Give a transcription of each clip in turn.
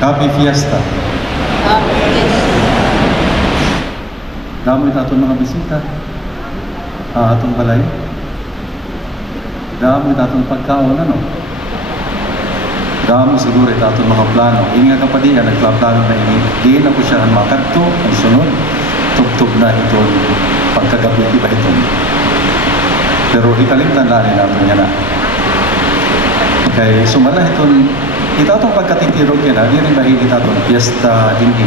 Happy Fiesta. Damo itatong mga bisita. Atong balay. Damo itatong pagkaon, ano? Damo siguro itatong mga plano. Ini nga kapatid, nagplano na ini. Di na ko siya ang makanto, ang sunod. Tugtog na itong pagkagabit iba itong. Pero ikalimtan na rin natin niya na. Kaya sumala itong itatong pagkatintirog yan, di rin bahili itatong fiesta hindi.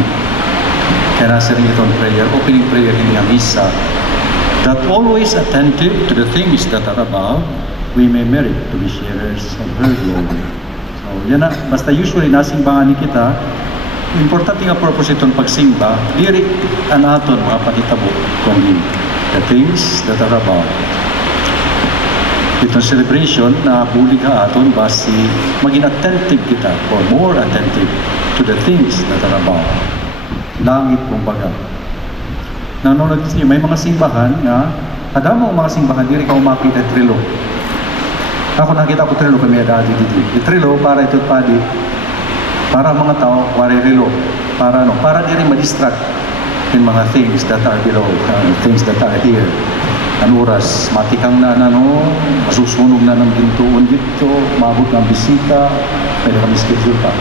Kaya nasa rin itong prayer, opening prayer hindi ang misa. That always attentive to the things that are above, we may merit to be sharers of her glory. So yan na, basta usually nasimbangan ni kita, importante nga purpose itong pagsimba, diri ang aton mga panitabo, kundi the things that are above. Itong celebration na bulig ha aton basi maging attentive kita or more attentive to the things that are above. Langit kumbaga. Nanonood niyo may mga simbahan na adamo mga simbahan diri ka umakit at trilo. Ako nakita ko trilo kami dati dito. Trilo para ito padi para mga tao wari rilo para ano para diri ma-distract in mga things that are below, things that are here. Ang oras, matikang na masusunog na ng gintuon dito, maabot ng bisita, pwede kami schedule pa.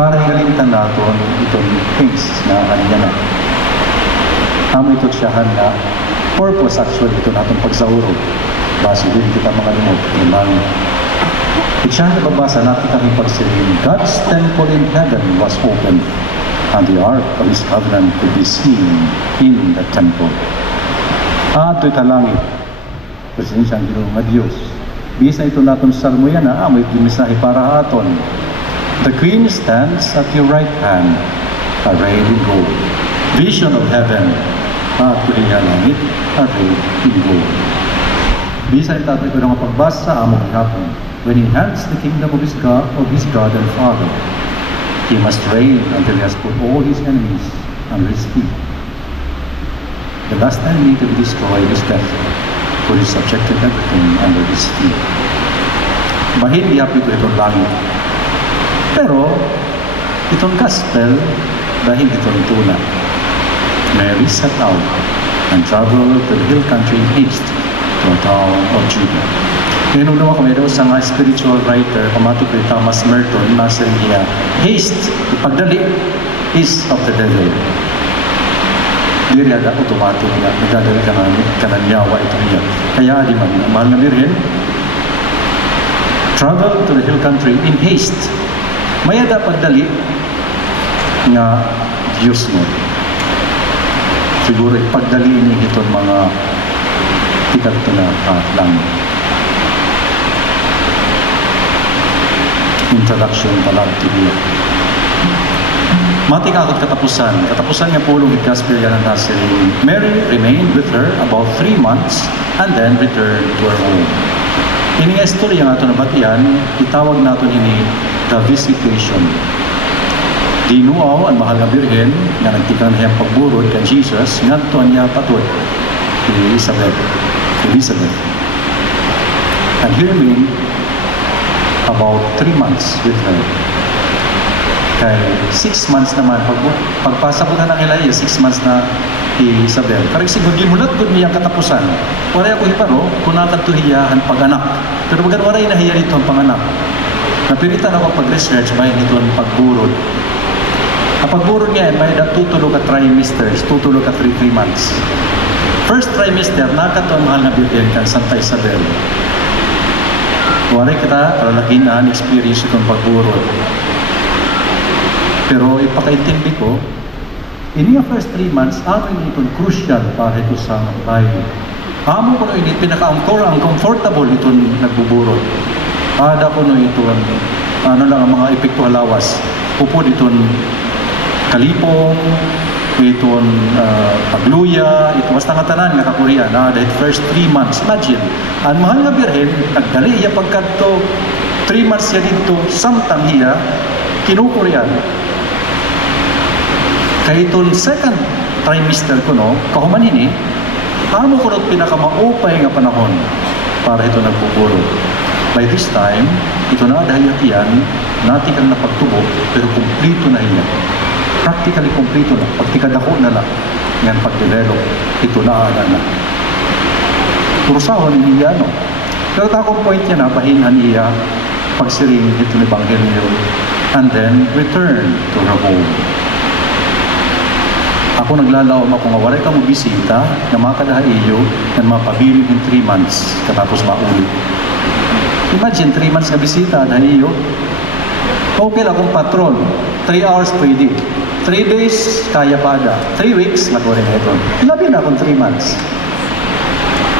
Para higalitan natin itong things na kanina na. Amo ito siyahan na purpose actually ito natin pagsauro. Basi din kita mga limot, imang. Siya na babasa natin kami pagsilin, God's temple in heaven was open, and the ark of His covenant could be seen in the temple. Ito'y talangit. Presensya ang Ginoo nga Diyos. Bisa ito natin sa salmo yan may gimisahe para aton. The Queen stands at your right hand, arrayed in gold. Vision of heaven, ito'y langit, arrayed in gold. Bisa ito natin ito nga pagbasa among hapon. When He hands the kingdom of His God and Father, He must reign until He has put all His enemies under His feet. The last enemy to be destroyed is death, for He subjected everything under His feet. Bahin iyapit ko itong langit. Pero, itong gospel, dahil itong tuna. Mary set out and traveled to the hill country in haste to a town of Judah. Ngayon naman kami daw sa mga spiritual writer, kamatik ko Thomas Merton, nasa niya, haste, ipagdali, is of the devil. Diri ada automatic nga nagdadali ka ng yawa ito niya. Kaya di man, mahal na Birhen, travel to the hill country in haste. Maya dapat dali nga Diyos mo. Siguro ipagdaliin niya itong mga tikat ito na lang. Introduction pa lang to you. Matik akot katapusan. Katapusan nga pulong gospel yan ang nasiling. Mary remained with her about 3 months and then returned to her home. Ini nga istorya nga ito nabatian, itawag natin ini the visitation. Dinuaw ang mahal na Birhen nga nagtikan niyang pagburod kay Jesus ngadto niya patod kay Elizabeth. And he remained about 3 months with her. Kay 6 months naman, pagpasa ko na ng Elijah, 6 months na Isabel. Karag siguro, gimulat ko niyang katapusan. Wala ako hiparo, kung nakatuhiyahan pag-anak. Pero bagan wala inahiya nito ang panganak. Napilitan ako pag-research, may nito ang pagburod. Ang pagburod niya, may tutulog at trimesters, tutulog at 3 months. First trimester, nakato ang mahal na Birhen kan Santa Isabel. Wala kita, kalalakin na experience itong pagburod. Pero ipakaintindi ko, ini nga first 3 months, amin itong crucial para ito sa bahay. Amo ko na ini, pinaka-angkor, ang comfortable itong nagbuburod. Ada ko na itong, lang ang mga epekto halawas. Upod itong kalipong, itong pagluya, ito basta nga tanan nga kakurian. Dahil first 3 months, imagine, ang mahal nga Birhen, nagdali iya pagkanto, 3 months siya dito, samtang hiya, kinukurian. Kaya itong second trimester ko, kahuman ini, amo ko rin pinakamaupay nga panahon para ito nagpupuro. By this time, ito na dahil yan, nati kang napagtubo, pero kumplito na iya. Practically kumplito na. Pag tikadako na lang, yan pag-develop, ito na na. Kurusahon niya, no? Pero takong point niya na, pahinhan niya, pagsiring ito ng Ebanghelyo, and then return to her home. Ako naglalaom ako nga, waray ka mo bisita, na makadaha iyo, na mapabilin in 3 months, katapos maulit. Imagine, 3 months na bisita, dahil iyo, okay lang kung patron, 3 hours pwede. 3 days, kaya pa da. 3 weeks, magwari na ito. Labi na akong 3 months.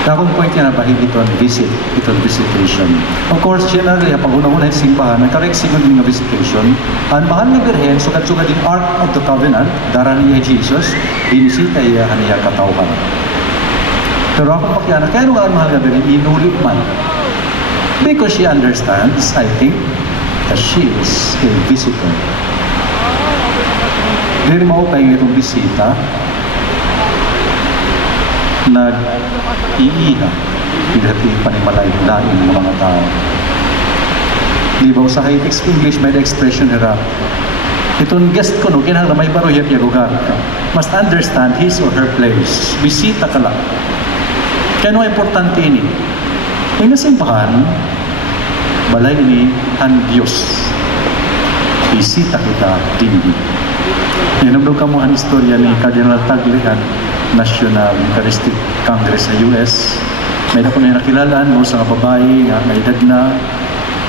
Takong point niya na bahid itong visit, itong visitation. Of course, generally, pag una-una yung simbahan, nagkarek siguro nga visitation, ang mahal na birhen, sugat-sugat yung Ark of the Covenant, dara niya Jesus, binisita iya kaniya katauhan. Pero ako pakiana, kaya nung ang mahal na birhen, inulit man. Because she understands, I think, that she is a visitor. Very maupay itong bisita, nag-iiha, pinati panimalay lain ng mga tao. Di ba, sa high English, may expression nila, itong guest ko, no, kinahanglan may baruyat yung lugar ka. Must understand his or her place. Bisita ka lang. Kaya no, importante ini. May nasimbahan, balay ni ang Diyos. Bisita kita dindi. Yanablo ka mo ang istorya ni Cardinal Taglian, National Eucharistic Congress sa US. May na ko na nakilalaan mo sa babae nga may edad na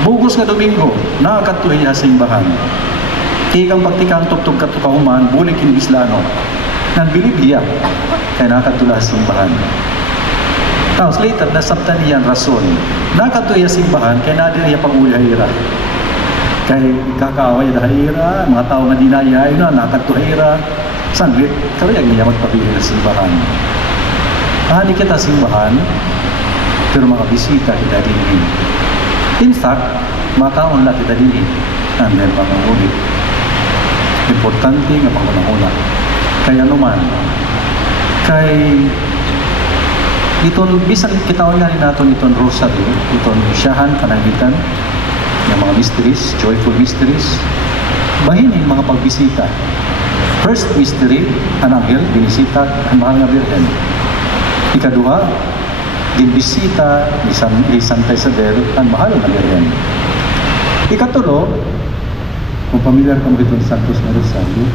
bugos nga Domingo, nakakatuhi sa simbahan. Ikang pagtikang tugtog katukahuman, bulik in Islano. Nang bilib niya, kaya nakakatula sa simbahan. Tapos later, nasabtan niya ang rason. Nakakatuhi sa simbahan, kaya natin niya pang-uli hayra. Kaya kakaaway na hayra, mga tao nga dinaya, yun na, nakakatuhi hayra. Sanglit, karayag niya magpabili ng simbahan. Ahani kita simbahan, pero mga bisita kita din. In fact, makaon lang kita din. And then, pangulit. Importante nga pangunahuna. Kaya naman, kay itong, bisan kitawan nga rin natin itong rosary, itong siyahan, panangitan, ng mga mysteries, joyful mysteries, bahinin mga pagbisita. First mystery, ang anghel, binisita ang mahal na Birhen. Ikaduha, dinbisita ni Santa Isabel ang mahal na Birhen. Ikatulo, kung pamilyar kang itong Santos na Rosario,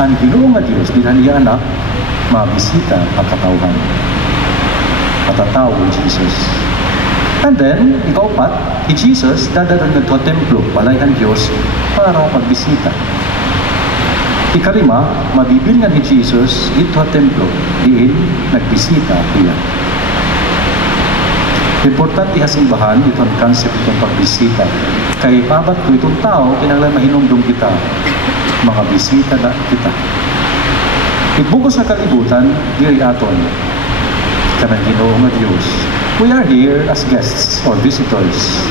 ang Ginoo nga Diyos, dinhan niya anak, mabisita ang katauhan. Patataw ni Jesus. And then, ikaupat, ni Jesus, dadalan na ito templo, balay ang Diyos, para pagbisita. Ikalima, mabibilngan ni Jesus dito sa templo, diin nagbisita niya. Importante sa simbahan, itong concept itong pagbisita. Kay pabat ko itong tao, kinanglan mahinumdum kita, mga bisita na kita. Ibugos sa kalibutan, diri aton, kanang Ginoo nga Diyos. We are here as guests or visitors.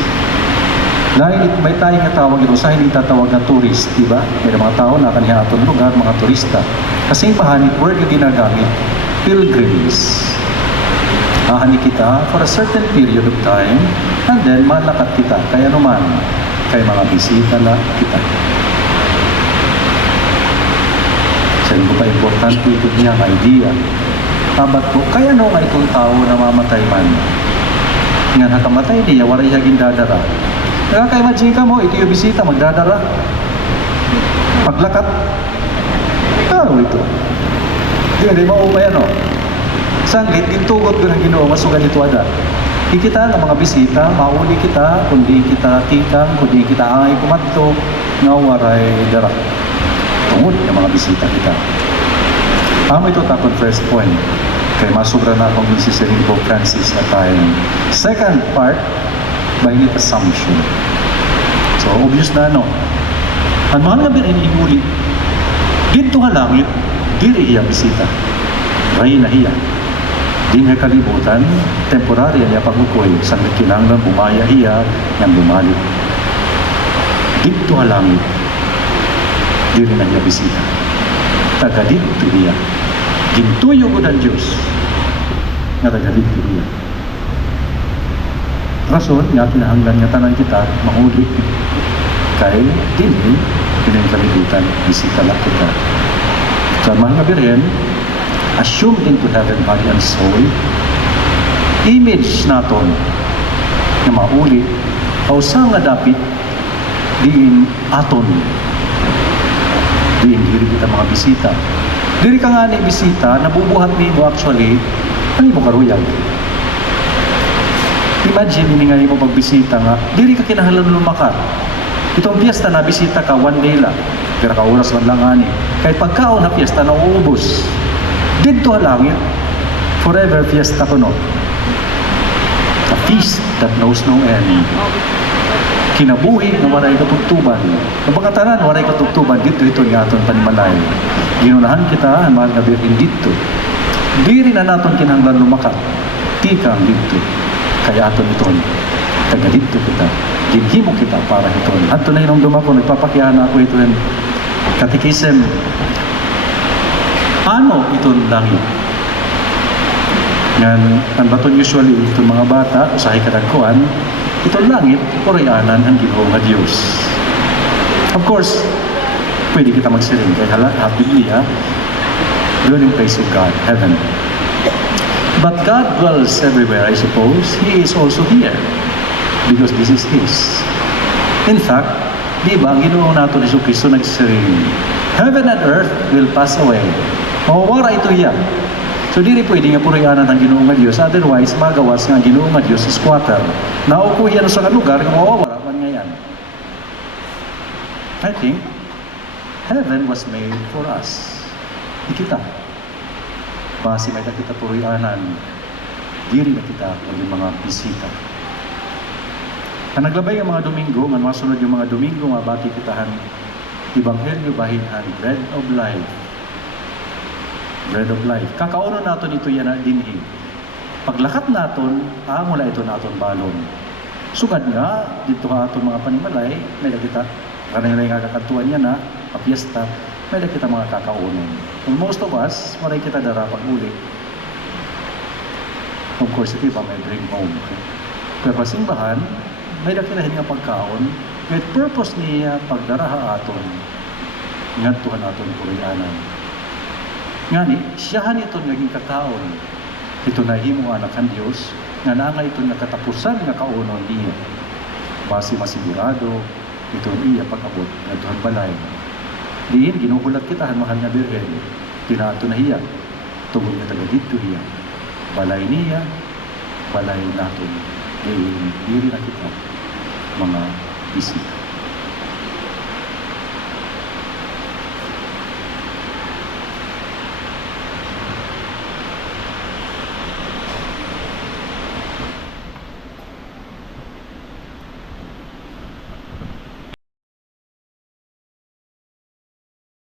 Dahil may tayong tawag ito sa hindi tatawag na tourist, di ba? May mga tao na kaniya atong lugar, mga turista. Kasi yung pahanit, word yung ginagamit, pilgrims. Ahani kita for a certain period of time, and then malakat kita. Kaya naman, kay mga bisita na kita. Sa ko pa importante ito niya ang idea. Tabat ko, kaya no nga itong tao na mamatay man. Nga nakamatay niya, waray haging dadara. Nakaka-imagine ka mo, ito yung bisita, magdadara. Paglakat. Ano ito? Hindi maupay ano. Sanglit, intugot ko ng Ginoo, masugan ito ada. Ikita ng mga bisita, mauli kita, kundi kita tikang, kundi kita ay kumadto, nga waray dara. Tungod ng mga bisita kita. Amo ito tapon first point. Kaya masubra na akong insisirin ko Francis at time. Second part, by need assumption. So, obvious na ano. Ang mga nga bininiuli, dito nga langit, diri iya bisita. Ray na iya. Di nga kalibutan, temporary niya pagkukoy, sa kinanglan bumaya iya, yang bumalik. Dito nga langit, diri na iya bisita. Taga dito iya. Gintuyo ko ng Diyos, nga taga dito iya. Rason, nga kinahanglan nga tanan kita, mahuli. Kay dili kining kalibutan bisita lang kita. Sa mahal nga Birhen, assumed into heaven body and soul, image naton nga mauli kausa nga dapit diin aton diin diri kita mga bisita. Diri ka nga ni bisita, nabubuhat nimo actually ang imo karuyag. Imagine ini nga imo pagbisita nga, diri ka kinahanglan lumakat. Itong piyesta na bisita ka one day lang, pero ka oras man lang ani. Kahit pagkaon na piyesta na uubos. Dito langit, forever fiesta ko no. A feast that knows no end. Kinabuhi na waray katugtuban. Napakatanan, waray katugtuban, dito nga aton panimalay. Ginunahan kita, ang mahal nga Birhen dito. Diri na naton kinahanglan lumakat. Tikang dito. Kaya aton iton. Taga dito kita. Ginhimo kita para iton. At tunay nung dumako, nagpapakiyahan ako iton. Katikisem. Ano iton langit? Yan, ang baton usually itong mga bata, usahay kadagkuan, itong langit, orayanan ang Ginoo nga Dios. Of course, pwede kita magsiring kay Biblia, dwelling place of God, heaven. But God dwells everywhere, I suppose. He is also here because this is His. In fact, di ba, ang Ginoo nato ni Jesucristo nagsiring, heaven and earth will pass away. Mawawara ito yan. So dili pwede nga purianan ang Ginoo nga Dios, otherwise magawas nga ang Ginoo nga Dios is squatter. Nauko yan sa lugar nga mawawara man nga yan. I think heaven was made for us. Di kita. Base may kita purianan, diri na kita maging mga bisita. Ang naglabay ang mga Domingo, nga masunod yung mga Domingo nga bati kitahan Ebanghelyo bahinhan, bread of life. Bread of life. Kakauno naton ito yan na dinhi. Paglakat naton, mula ito naton balon. Sugad nga, dito ka aton mga panimalay, may kita, kanay nga kakantuan niya na, papiesta, may kita mga kakaunon. And most of us, maray kita dara pag-uli. Of course, ito pa may bring home. Kaya pasimbahan, may dakinahin nga pagkaon, with purpose niya pagdaraha aton, ngadtuhan aton purianan. Ngani, siyahan ito naging kakaon. Ito na himo anak ang Diyos, nga nangay ito nga katapusan nga kaunon niya. Base masigurado, ito iya pag-abot, ngadtuhan balay. Diin, ginuhulat kita, mahal na Birhen. Tinato na hiya. Tungod na taga dito hiya. Balay niya, balay natin. Diin, diri na kita, mga bisita.